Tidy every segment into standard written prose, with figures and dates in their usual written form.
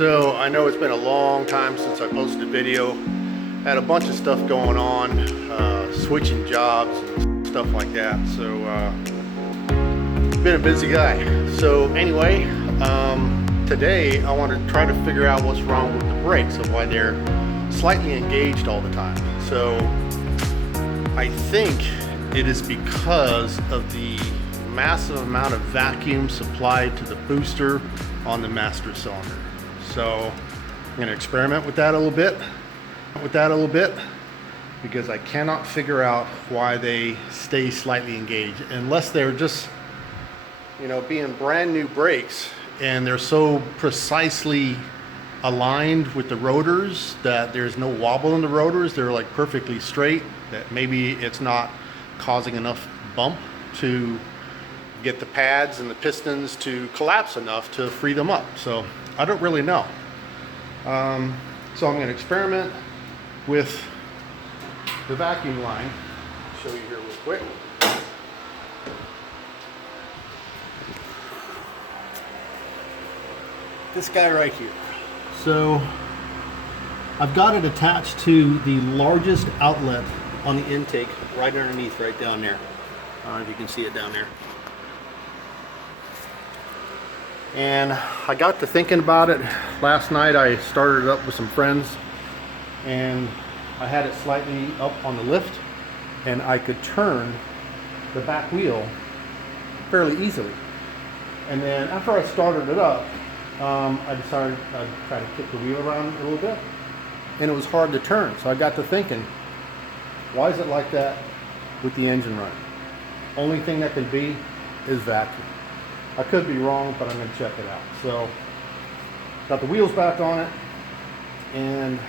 So I know it's been a long time since I posted a video. Had a bunch of stuff going on, switching jobs and stuff like that. So been a busy guy. So anyway, today I want to try to figure out what's wrong with the brakes and why they're slightly engaged all the time. So I think it is because of the massive amount of vacuum supplied to the booster on the master cylinder. So I'm going to experiment with that a little bit, because I cannot figure out why they stay slightly engaged, unless they're just, you know, being brand new brakes and they're so precisely aligned with the rotors that there's no wobble in the rotors. They're like perfectly straight, that maybe it's not causing enough bump to get the pads and the pistons to collapse enough to free them up. So I don't really know. So I'm going to experiment with the vacuum line. I'll show you here real quick. This guy right here. So I've got it attached to the largest outlet on the intake, right underneath, right down there. I don't know if you can see it down there. And I got to thinking about it last night. I started it up with some friends, and I had it slightly up on the lift, and I could turn the back wheel fairly easily. And then after I started it up, I decided I'd try to kick the wheel around a little bit, and it was hard to turn. So I got to thinking, why is it like that with the engine running? Only thing that can be is vacuum. I could be wrong, but I'm going to check it out. So got the wheels back on it, and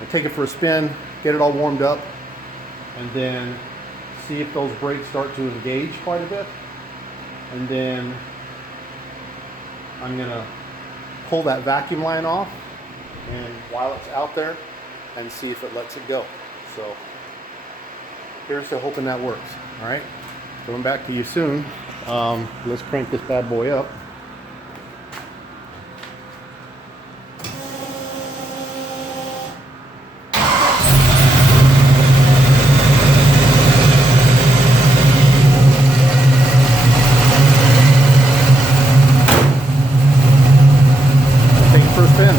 I take it for a spin, get it all warmed up, and then see if those brakes start to engage quite a bit. And then I'm going to pull that vacuum line off, and while it's out there, and see if it lets it go. So here's to hoping that works. All right, coming back to you soon. Let's crank this bad boy up. Take it for a spin.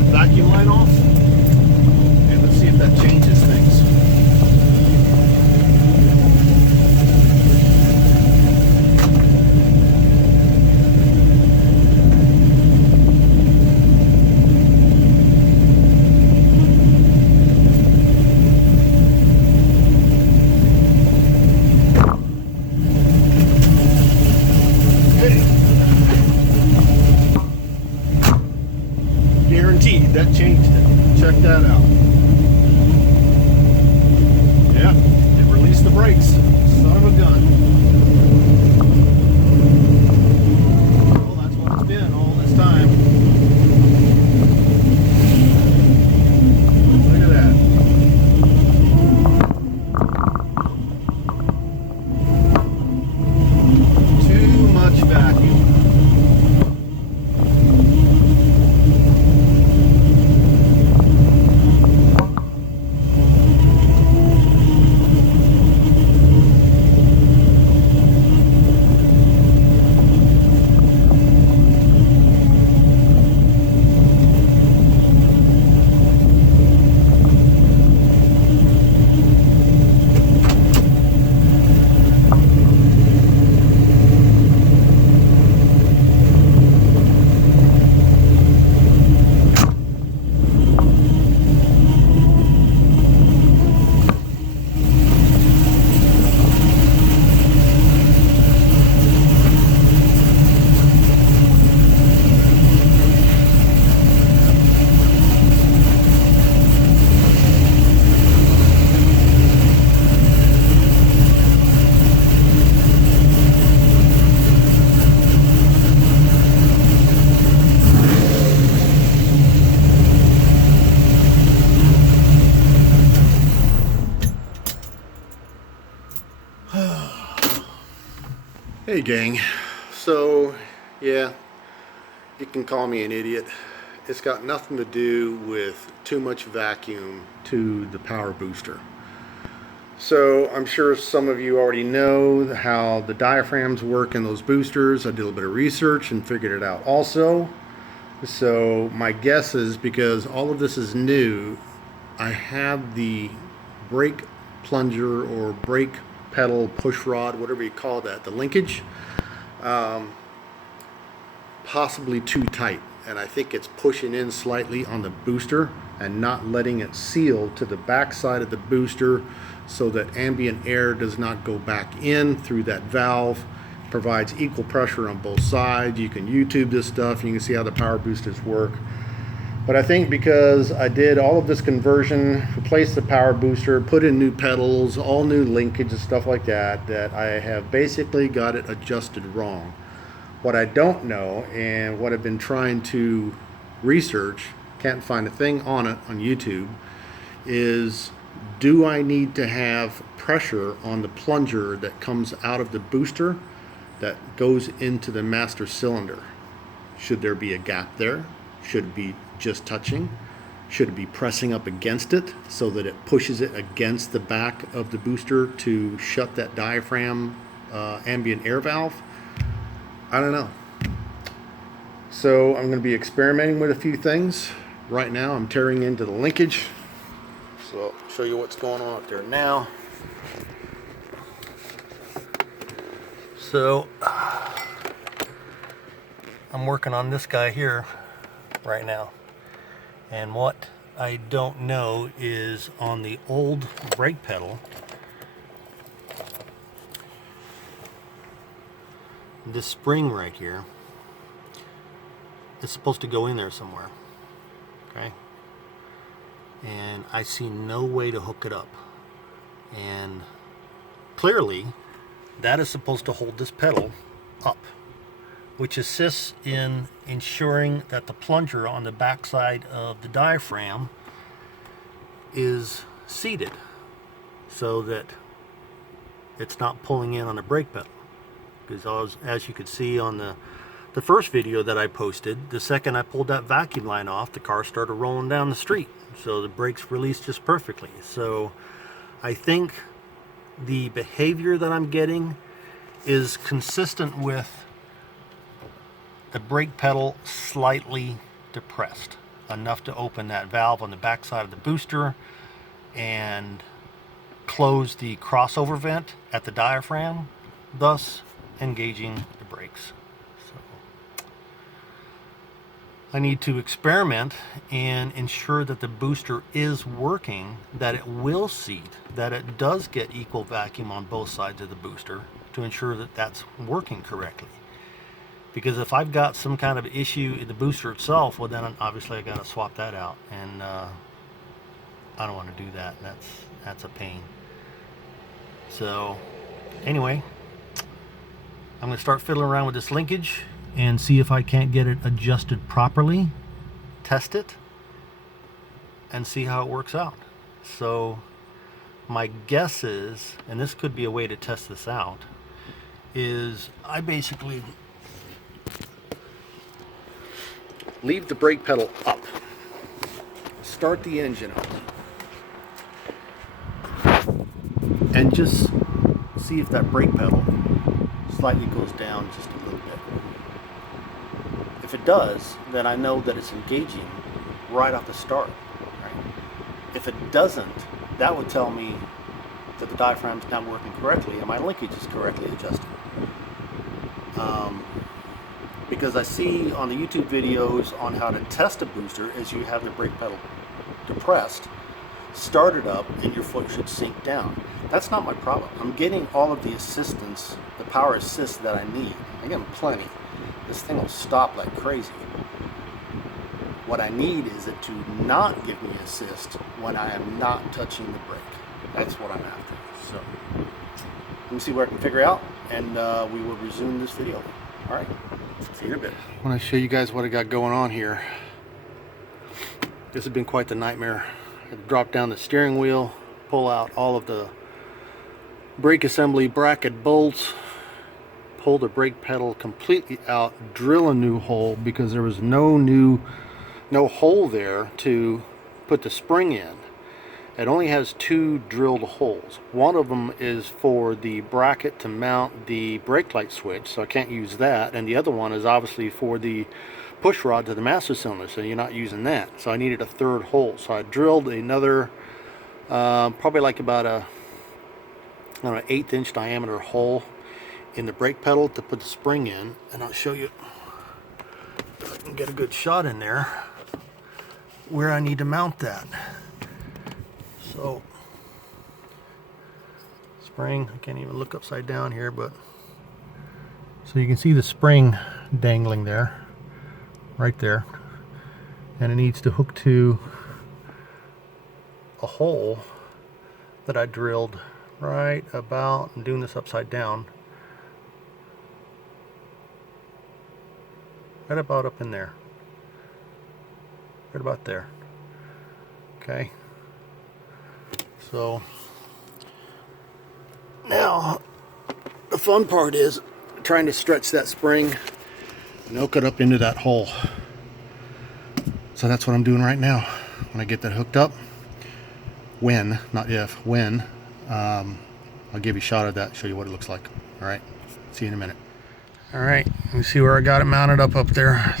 that vacuum line off, and let's see if that changes things. Guaranteed that changed it. Check that out. Yeah, it released the brakes. Son of a gun. Well, that's what it's been all this time. Look at that. Too much vacuum. Hey gang, so yeah, you can call me an idiot. It's got nothing to do with too much vacuum to the power booster. So I'm sure some of you already know how the diaphragms work in those boosters. I did a little bit of research and figured it out also. So my guess is, because all of this is new, I have the brake plunger or brake pedal, push rod, whatever you call that, the linkage, possibly too tight, and I think it's pushing in slightly on the booster and not letting it seal to the back side of the booster so that ambient air does not go back in through that valve. Provides equal pressure on both sides. You can YouTube this stuff, you can see how the power boosters work. But I think because I did all of this conversion, replaced the power booster, put in new pedals, all new linkage and stuff like that, that I have basically got it adjusted wrong. What I don't know, and what I've been trying to research, can't find a thing on it on YouTube, is do I need to have pressure on the plunger that comes out of the booster that goes into the master cylinder? Should there be a gap there? Should it be just touching? Should it be pressing up against it so that it pushes it against the back of the booster to shut that diaphragm ambient air valve? I don't know. So I'm going to be experimenting with a few things. Right now I'm tearing into the linkage. So I'll show you what's going on up there now. So I'm working on this guy here right now, and what I don't know is on the old brake pedal, this spring right here is supposed to go in there somewhere, okay, and I see no way to hook it up, and clearly that is supposed to hold this pedal up, which assists in ensuring that the plunger on the backside of the diaphragm is seated so that it's not pulling in on the brake pedal. Because as you could see on the first video that I posted, the second I pulled that vacuum line off, the car started rolling down the street. So the brakes released just perfectly. So I think the behavior that I'm getting is consistent with the brake pedal slightly depressed. enough to open that valve on the back side of the booster and close the crossover vent at the diaphragm, thus engaging the brakes. So I need to experiment and ensure that the booster is working, that it will seat, that it does get equal vacuum on both sides of the booster, to ensure that that's working correctly. Because if I've got some kind of issue in the booster itself, well then obviously I got to swap that out, and I don't want to do that. That's a pain. So anyway, I'm going to start fiddling around with this linkage and see if I can't get it adjusted properly, test it, and see how it works out. So my guess is, and this could be a way to test this out, is I basically leave the brake pedal up, start the engine up, and just see if that brake pedal slightly goes down just a little bit. If it does, then I know that it's engaging right off the start. Right? If it doesn't, that would tell me that the diaphragm's not working correctly and my linkage is correctly adjusted. Because I see on the YouTube videos on how to test a booster is you have the brake pedal depressed, start it up, and your foot should sink down. That's not my problem. I'm getting all of the assistance, the power assist that I need. I get them plenty. This thing will stop like crazy. What I need is it to not give me assist when I am not touching the brake. That's what I'm after. So let me see what I can figure out, and we will resume this video. All right, see you in a bit. I want to show you guys what I got going on here. This has been quite the nightmare. I drop down the steering wheel, pull out all of the brake assembly bracket bolts, pull the brake pedal completely out, drill a new hole because there was no hole there to put the spring in. It only has 2 drilled holes. One of them is for the bracket to mount the brake light switch, so I can't use that, and the other one is obviously for the push rod to the master cylinder, so you're not using that. So I needed a 3rd hole, so I drilled another probably like about a 1/8 inch diameter hole in the brake pedal to put the spring in, and I'll show you if I can get a good shot in there where I need to mount that. So spring, I can't even look upside down here, but so you can see the spring dangling there, right there, and it needs to hook to a hole that I drilled right about, I'm doing this upside down, right about up in there, right about there. Okay, so now the fun part is trying to stretch that spring and hook it up into that hole. So that's what I'm doing right now. When I get that hooked up, when, not if, when, I'll give you a shot of that, show you what it looks like. All right, see you in a minute. All right, you see where I got it mounted up there.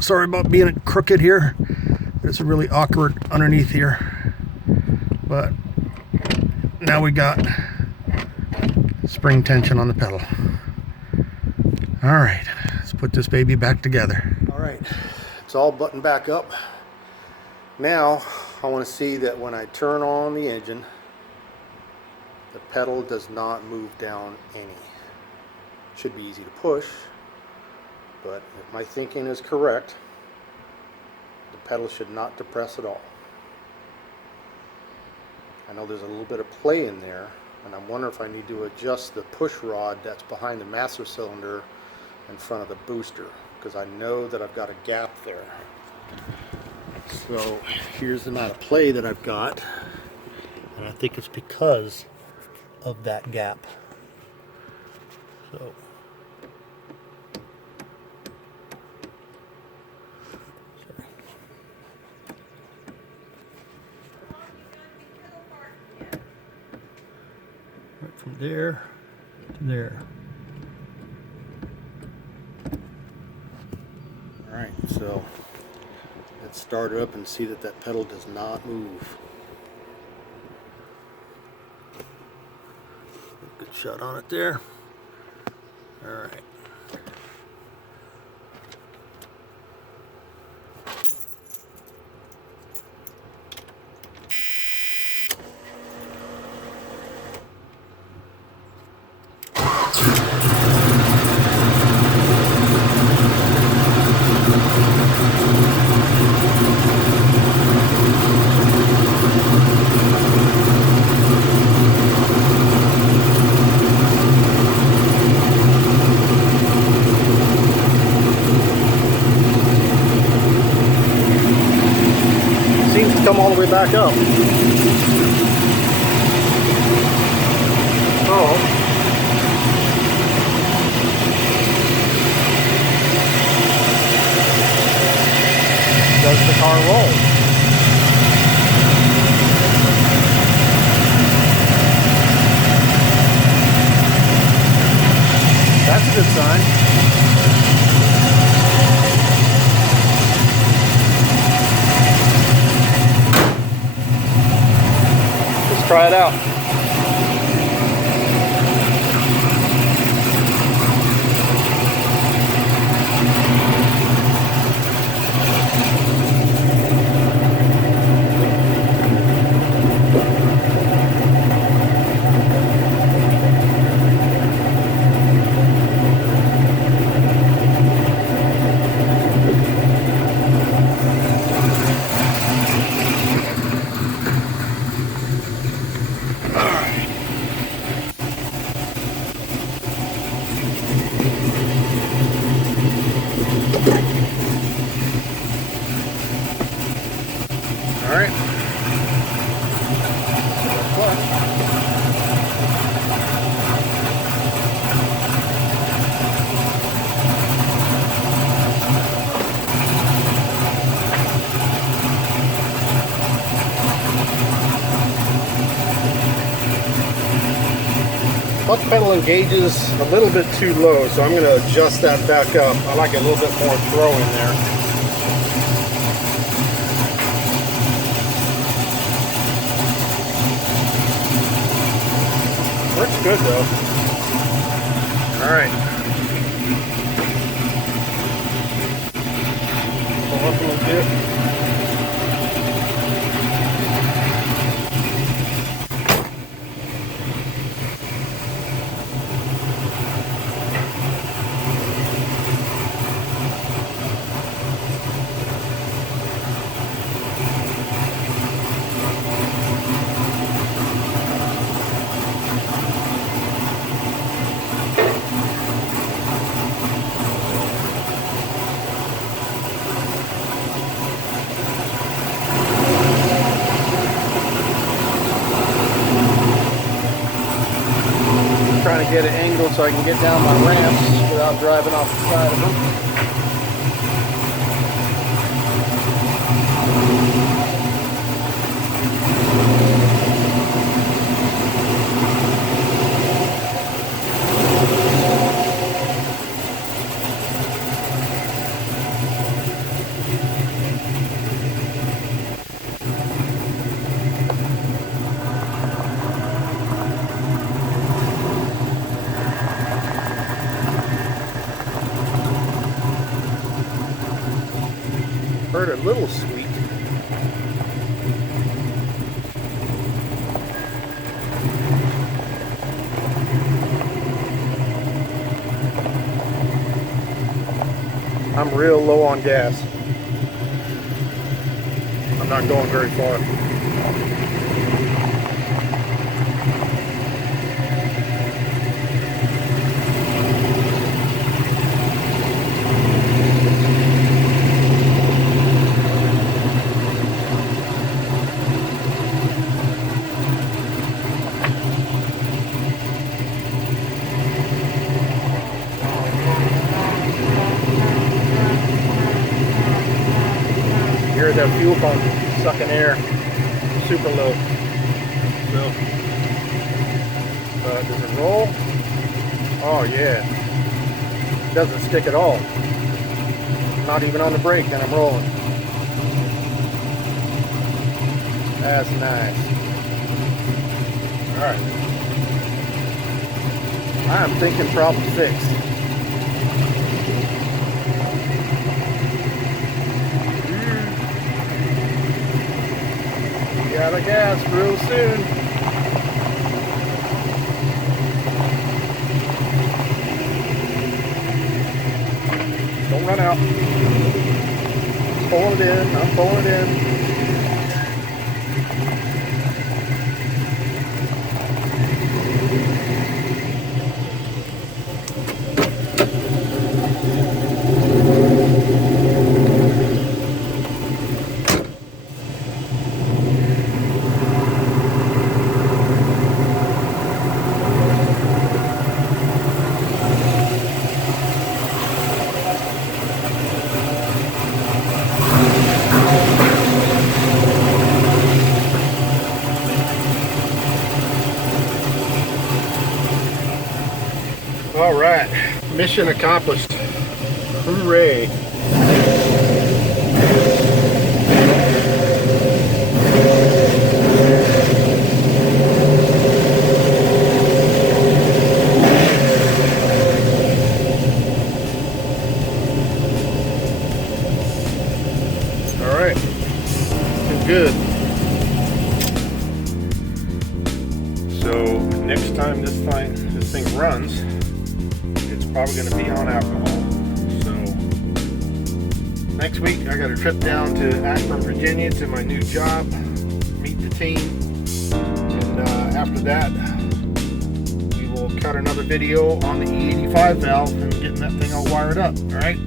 Sorry about being crooked here. It's really awkward underneath here. But now we got spring tension on the pedal. All right, let's put this baby back together. All right, it's all buttoned back up. Now I want to see that when I turn on the engine, the pedal does not move down any. Should be easy to push, but if my thinking is correct, the pedal should not depress at all. I know there's a little bit of play in there, and I'm wondering if I need to adjust the push rod that's behind the master cylinder in front of the booster, because I know that I've got a gap there. So here's the amount of play that I've got, and I think it's because of that gap. So right from there to there. All right, so let's start it up and see that that pedal does not move. Good shot on it there. All right. Seems to come all the way back up. Oh. Does the car roll? That's a good sign. Let's try it out. All right. Clutch pedal engages a little bit too low, so I'm going to adjust that back up. I like a little bit more throw in there. Works good though. All right. Pull up a little bit. Trying to get it angled so I can get down my ramps without driving off the side of them. Heard a little squeak. I'm real low on gas. I'm not going very far. Here's that fuel pump sucking air super low. So, does it roll? Oh yeah. It doesn't stick at all. Not even on the brake and I'm rolling. That's nice. All right. I'm thinking problem fixed. Be out of gas real soon. Don't run out. Pulling it in. I'm pulling it in. All right, mission accomplished. Hooray. All right, good. So next time this thing runs, it's probably going to be on alcohol. So next week I got a trip down to Akron, Virginia to my new job, meet the team, and after that we will cut another video on the E85 valve and getting that thing all wired up. All right,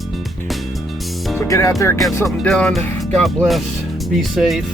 so get out there, get something done. God bless, be safe,